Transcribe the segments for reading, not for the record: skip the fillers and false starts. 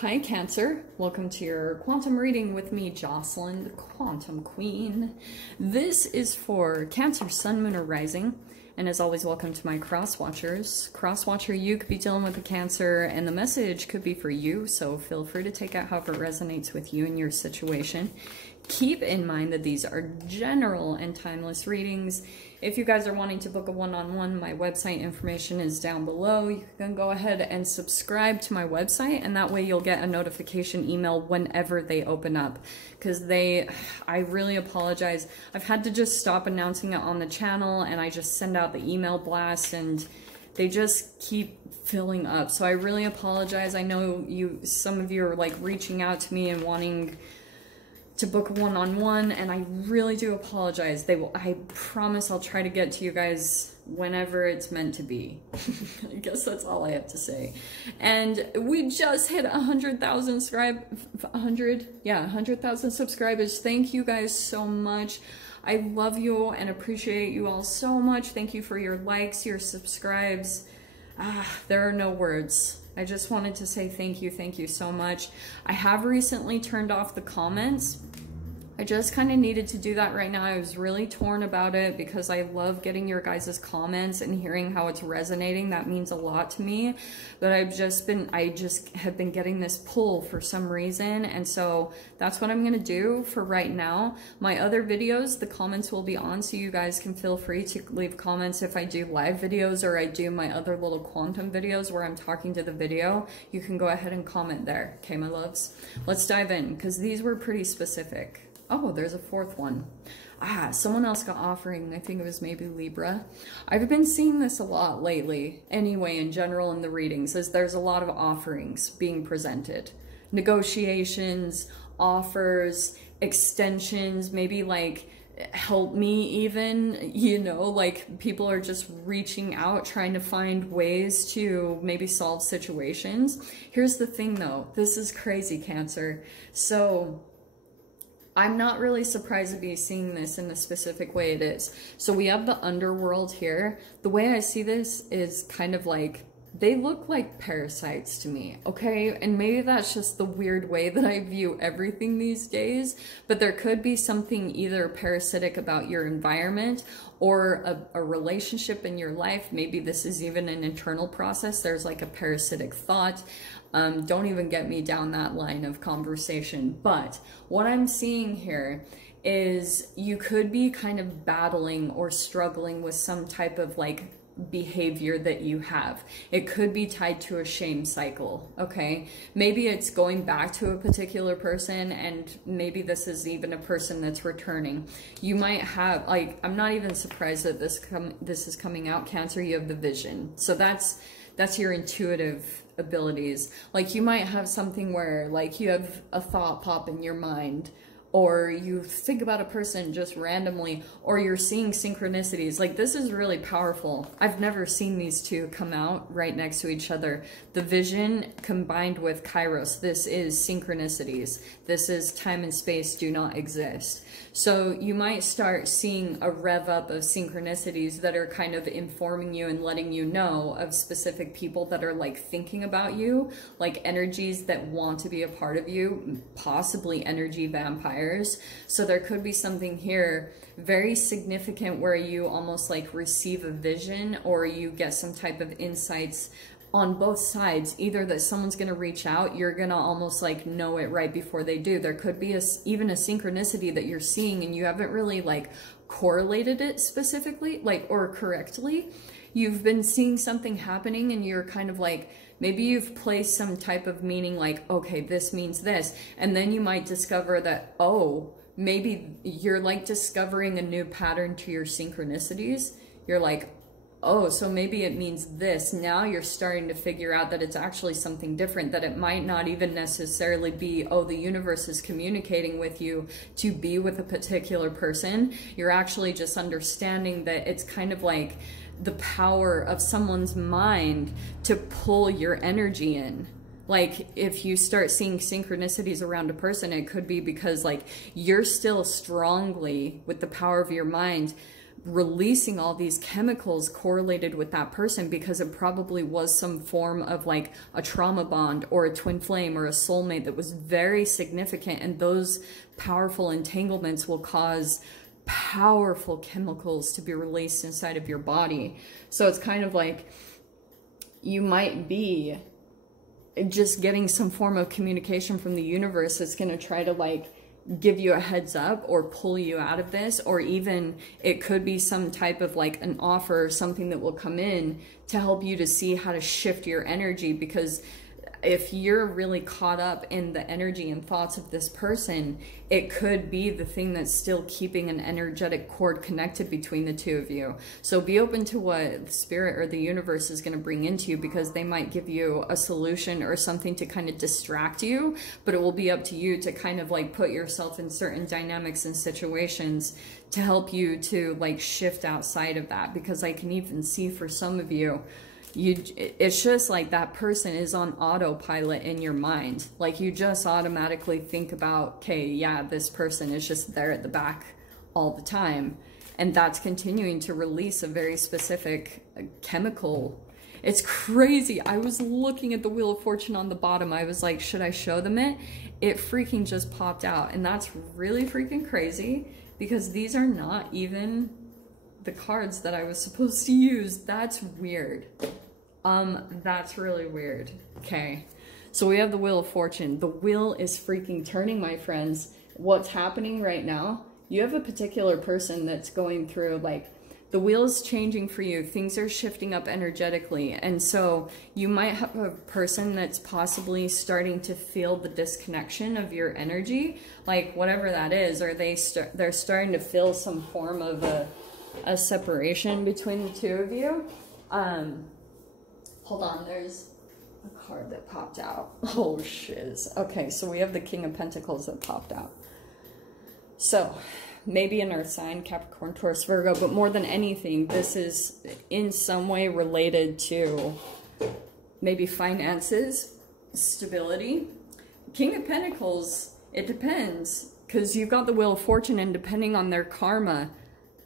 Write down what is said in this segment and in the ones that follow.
Hi Cancer, welcome to your quantum reading with me, Jocelyn, the Quantum Queen. This is for Cancer, Sun, Moon, or Rising, and as always, welcome to my cross watchers. Cross watcher, you could be dealing with a Cancer, and the message could be for you, so feel free to take out however it resonates with you and your situation. Keep in mind that these are general and timeless readings. If you guys are wanting to book a one-on-one, my website information is down below. You can go ahead and subscribe to my website, and that way you'll get a notification email whenever they open up. Because I really apologize. I've had to just stop announcing it on the channel, and I just send out the email blasts, and they just keep filling up. So I really apologize. I know some of you are like reaching out to me and wanting to book a one-on-one, and I really do apologize. I promise I'll try to get to you guys whenever it's meant to be. I guess that's all I have to say. And we just hit 100,000 subscribers. Thank you guys so much. I love you and appreciate you all so much. Thank you for your likes, your subscribes. There are no words. I just wanted to say thank you so much. I have recently turned off the comments. I just kind of needed to do that right now. I was really torn about it because I love getting your guys' comments and hearing how it's resonating. That means a lot to me. But I just have been getting this pull for some reason. And so that's what I'm going to do for right now. My other videos, the comments will be on, so you guys can feel free to leave comments if I do live videos or I do my other little quantum videos where I'm talking to the video. You can go ahead and comment there. Okay, my loves? Let's dive in because these were pretty specific. Oh, there's a fourth one. Someone else got offering. I think it was maybe Libra. I've been seeing this a lot lately. Anyway, in general in the readings, is there's a lot of offerings being presented. Negotiations, offers, extensions, maybe like help me even, you know, like people are just reaching out, trying to find ways to maybe solve situations. Here's the thing though. This is crazy, Cancer. So I'm not really surprised to be seeing this in the specific way it is. So we have the underworld here. The way I see this is kind of like, they look like parasites to me, okay? And maybe that's just the weird way that I view everything these days, but there could be something either parasitic about your environment or a relationship in your life. Maybe this is even an internal process. There's like a parasitic thought. Don't even get me down that line of conversation. But what I'm seeing here is you could be kind of battling or struggling with some type of like behavior that you have. It could be tied to a shame cycle, okay? Maybe it's going back to a particular person, and maybe this is even a person that's returning. You might have, like, I'm not even surprised that this is coming out, Cancer. You have the vision. So that's your intuitive abilities. Like you might have something where like you have a thought pop in your mind, or you think about a person just randomly, or you're seeing synchronicities. Like this is really powerful. I've never seen these two come out right next to each other. The vision combined with Kairos. This is synchronicities. This is time and space do not exist. So you might start seeing a rev up of synchronicities that are kind of informing you and letting you know of specific people that are like thinking about you, like energies that want to be a part of you, possibly energy vampires. So there could be something here very significant where you almost like receive a vision, or you get some type of insights on both sides, either that someone's going to reach out, you're going to almost like know it right before they do. There could be even a synchronicity that you're seeing and you haven't really like correlated it specifically, like, or correctly. You've been seeing something happening and you're kind of like, maybe you've placed some type of meaning like, okay, this means this. And then you might discover that, oh, maybe you're like discovering a new pattern to your synchronicities. You're like, oh, so maybe it means this. Now you're starting to figure out that it's actually something different, that it might not even necessarily be, oh, the universe is communicating with you to be with a particular person. You're actually just understanding that it's kind of like the power of someone's mind to pull your energy in. Like if you start seeing synchronicities around a person, it could be because like you're still strongly with the power of your mind releasing all these chemicals correlated with that person, because it probably was some form of like a trauma bond or a twin flame or a soulmate that was very significant. And those powerful entanglements will cause powerful chemicals to be released inside of your body. So it's kind of like you might be just getting some form of communication from the universe that's going to try to like give you a heads up or pull you out of this, or even it could be some type of like an offer or something that will come in to help you to see how to shift your energy. Because if you're really caught up in the energy and thoughts of this person, it could be the thing that's still keeping an energetic cord connected between the two of you. So be open to what the spirit or the universe is going to bring into you, because they might give you a solution or something to kind of distract you, but it will be up to you to kind of like put yourself in certain dynamics and situations to help you to like shift outside of that. Because I can even see for some of you, it's just like that person is on autopilot in your mind. Like you just automatically think about, okay, yeah, this person is just there at the back all the time. And that's continuing to release a very specific chemical. It's crazy. I was looking at the Wheel of Fortune on the bottom. I was like, should I show them it? It freaking just popped out. And that's really freaking crazy, because these are not even the cards that I was supposed to use. That's weird. That's really weird. Okay, so we have the Wheel of Fortune. The wheel is freaking turning, my friends. What's happening right now, you have a particular person that's going through, like, the wheel is changing for you. Things are shifting up energetically. And so you might have a person that's possibly starting to feel the disconnection of your energy, like whatever that is, or they're starting to feel some form of a separation between the two of you. Hold on, there's a card that popped out. Oh, shiz. Okay, so we have the King of Pentacles that popped out. So, maybe an earth sign, Capricorn, Taurus, Virgo, but more than anything, this is in some way related to maybe finances, stability. King of Pentacles, it depends, because you've got the Wheel of Fortune, and depending on their karma,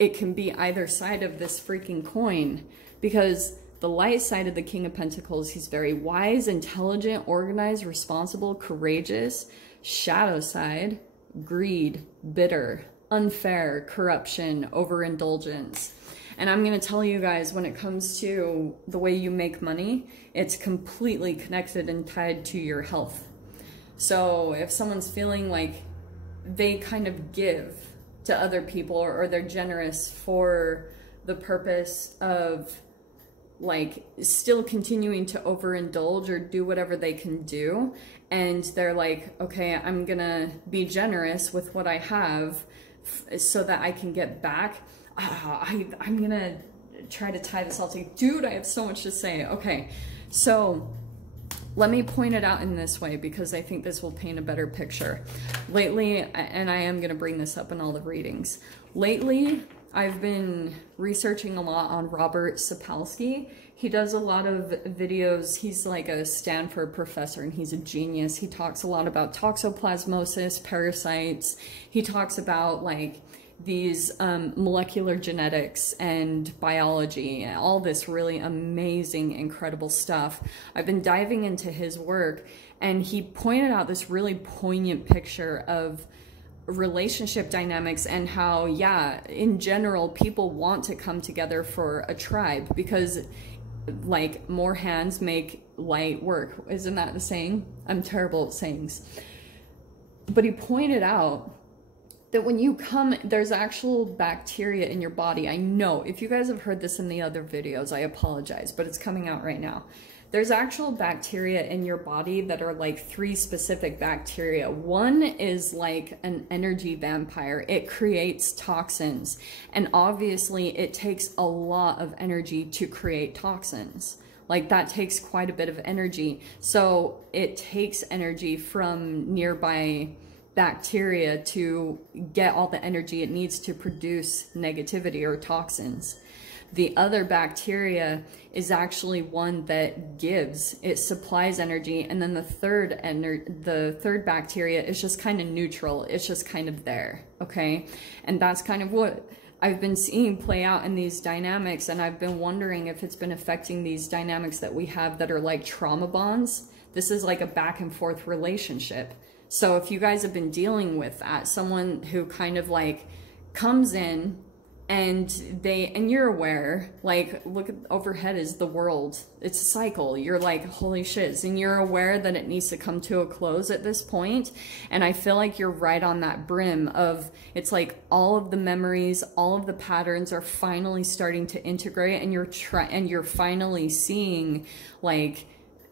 it can be either side of this freaking coin. Because the light side of the King of Pentacles, he's very wise, intelligent, organized, responsible, courageous. Shadow side, greed, bitter, unfair, corruption, overindulgence. And I'm going to tell you guys, when it comes to the way you make money, it's completely connected and tied to your health. So if someone's feeling like they kind of give to other people, or they're generous for the purpose of like still continuing to overindulge or do whatever they can do, and they're like, okay, I'm gonna be generous with what I have so that I can get back. I'm gonna try to tie this all together. Dude, I have so much to say. Okay, so let me point it out in this way, because I think this will paint a better picture. Lately, and I am going to bring this up in all the readings, lately I've been researching a lot on Robert Sapolsky. He does a lot of videos. He's like a Stanford professor, and he's a genius. He talks a lot about toxoplasmosis, parasites. He talks about like these molecular genetics and biology, and all this really amazing, incredible stuff. I've been diving into his work, and he pointed out this really poignant picture of relationship dynamics, and how, yeah, in general, people want to come together for a tribe, because like more hands make light work. Isn't that the saying? I'm terrible at sayings. But he pointed out that when you come, there's actual bacteria in your body. I know, if you guys have heard this in the other videos, I apologize, but it's coming out right now. There's actual bacteria in your body that are like 3 specific bacteria. One is like an energy vampire. It creates toxins. And obviously it takes a lot of energy to create toxins. Like that takes quite a bit of energy. So it takes energy from nearby bacteria to get all the energy it needs to produce negativity or toxins. The other bacteria is actually one that gives, it supplies energy, and then the third bacteria is just kind of neutral. It's just kind of there, okay? And that's kind of what I've been seeing play out in these dynamics, and I've been wondering if it's been affecting these dynamics that we have that are like trauma bonds. This is like a back and forth relationship. So if you guys have been dealing with that, someone who kind of like comes in and you're aware, like, look at overhead is the world. It's a cycle. You're like, holy shit. And you're aware that it needs to come to a close at this point. And I feel like you're right on that brim of, it's like all of the memories, all of the patterns are finally starting to integrate, and you're finally seeing like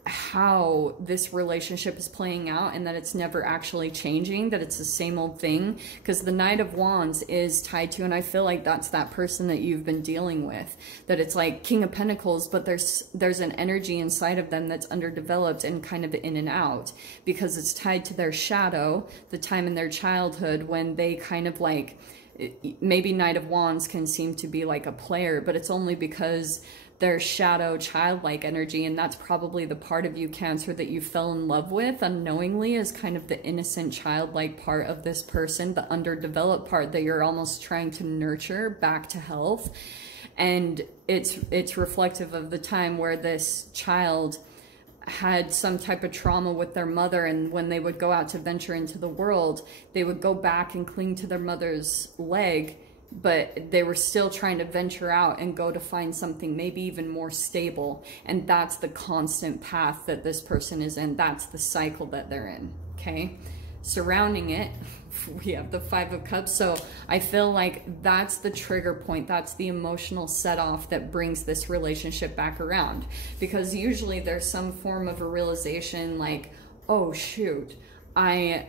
how this relationship is playing out, and that it's never actually changing, that it's the same old thing. Because the Knight of Wands is tied to, and I feel like that's that person that you've been dealing with, that it's like King of Pentacles, but there's an energy inside of them that's underdeveloped and kind of in and out, because it's tied to their shadow, the time in their childhood when they kind of like, maybe Knight of Wands can seem to be like a player, but it's only because their shadow childlike energy, and that's probably the part of you, Cancer, that you fell in love with unknowingly, is kind of the innocent childlike part of this person, the underdeveloped part that you're almost trying to nurture back to health. And it's reflective of the time where this child had some type of trauma with their mother, and when they would go out to venture into the world, they would go back and cling to their mother's leg, but they were still trying to venture out and go to find something maybe even more stable. And that's the constant path that this person is in. That's the cycle that they're in, okay? Surrounding it, we have the Five of Cups. So I feel like that's the trigger point. That's the emotional set off that brings this relationship back around. Because usually there's some form of a realization like, oh shoot, I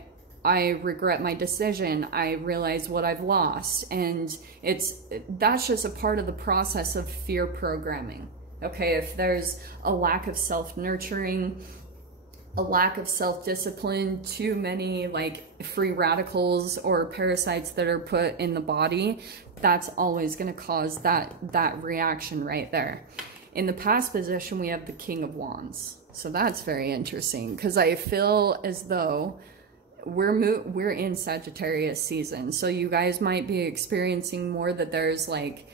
regret my decision. I realize what I've lost. And that's just a part of the process of fear programming. Okay, if there's a lack of self-nurturing, a lack of self-discipline, too many like free radicals or parasites that are put in the body, that's always going to cause that reaction right there. In the past position, we have the King of Wands. So that's very interesting, because I feel as though we're in Sagittarius season, so you guys might be experiencing more that there's like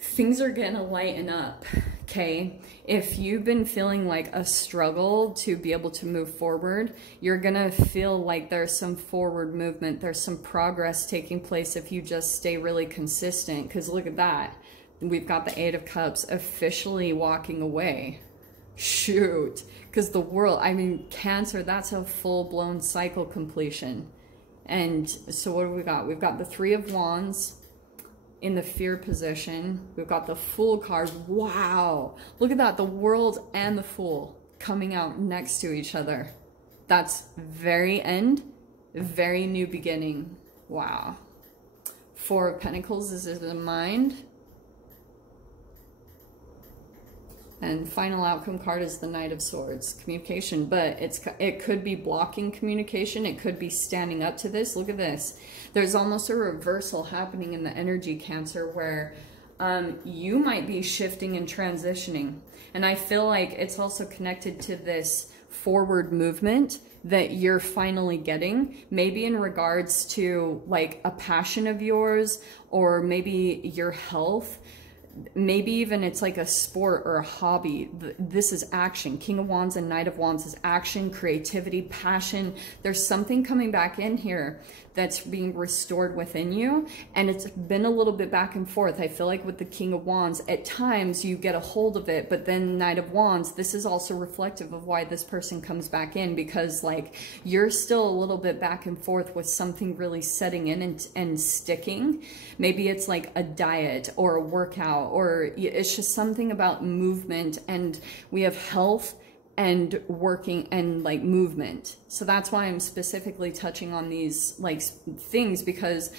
things are gonna lighten up, okay? If you've been feeling like a struggle to be able to move forward, you're gonna feel like there's some forward movement, there's some progress taking place if you just stay really consistent. Because look at that, we've got the Eight of Cups officially walking away. Shoot, because the world, I mean, Cancer, that's a full-blown cycle completion. And so what do we got? We've got the Three of Wands in the fear position. We've got the Fool card. Wow, look at that, the World and the Fool coming out next to each other. That's very end, very new beginning. Wow. Four of Pentacles is in the mind. And final outcome card is the Knight of Swords, communication. But it could be blocking communication. It could be standing up to this. Look at this. There's almost a reversal happening in the energy, Cancer, where you might be shifting and transitioning. And I feel like it's also connected to this forward movement that you're finally getting, maybe in regards to like a passion of yours, or maybe your health. Maybe even it's like a sport or a hobby. This is action. King of Wands and Knight of Wands is action, creativity, passion. There's something coming back in here that's being restored within you, and it's been a little bit back and forth. I feel like with the King of Wands, at times you get a hold of it, but then Knight of Wands, this is also reflective of why this person comes back in, because like you're still a little bit back and forth with something really setting in and sticking. Maybe it's like a diet or a workout, or it's just something about movement, and we have health and working and like movement. So that's why I'm specifically touching on these like things, because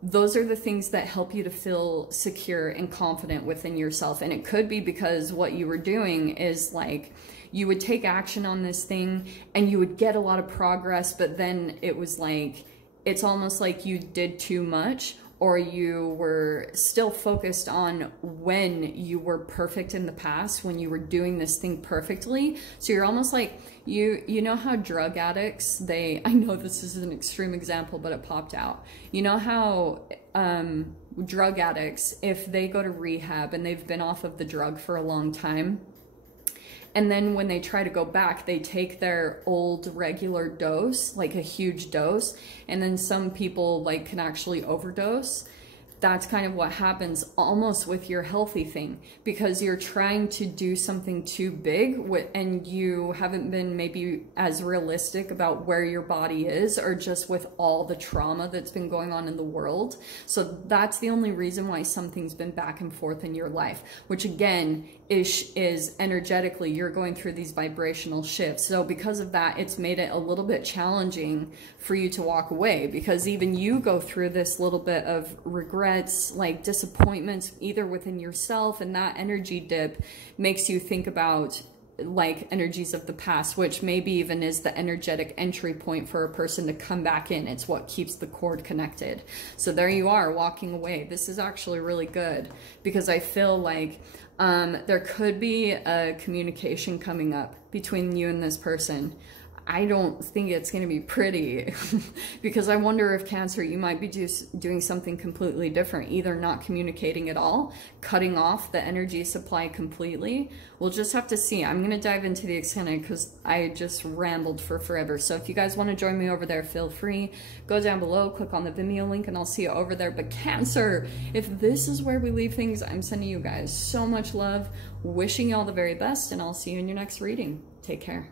those are the things that help you to feel secure and confident within yourself. And it could be because what you were doing is like you would take action on this thing and you would get a lot of progress, but then it was like it's almost like you did too much, or you were still focused on when you were perfect in the past, when you were doing this thing perfectly. So you're almost like, you know how drug addicts, I know this is an extreme example, but it popped out. You know how drug addicts, if they go to rehab and they've been off of the drug for a long time, and then when they try to go back, they take their old regular dose, like a huge dose, and then some people like can actually overdose. That's kind of what happens almost with your healthy thing, because you're trying to do something too big and you haven't been maybe as realistic about where your body is, or just with all the trauma that's been going on in the world. So that's the only reason why something's been back and forth in your life, which again is energetically you're going through these vibrational shifts. So because of that, it's made it a little bit challenging for you to walk away, because even you go through this little bit of regrets, like disappointments either within yourself, and that energy dip makes you think about like energies of the past, which maybe even is the energetic entry point for a person to come back in. It's what keeps the cord connected. So there you are, walking away. This is actually really good, because I feel like there could be a communication coming up between you and this person. I don't think it's going to be pretty because I wonder if Cancer, you might be doing something completely different, either not communicating at all, cutting off the energy supply completely. We'll just have to see. I'm going to dive into the extended because I just rambled for forever. So if you guys want to join me over there, feel free. Go down below, click on the Vimeo link, and I'll see you over there. But Cancer, if this is where we leave things, I'm sending you guys so much love, wishing you all the very best, and I'll see you in your next reading. Take care.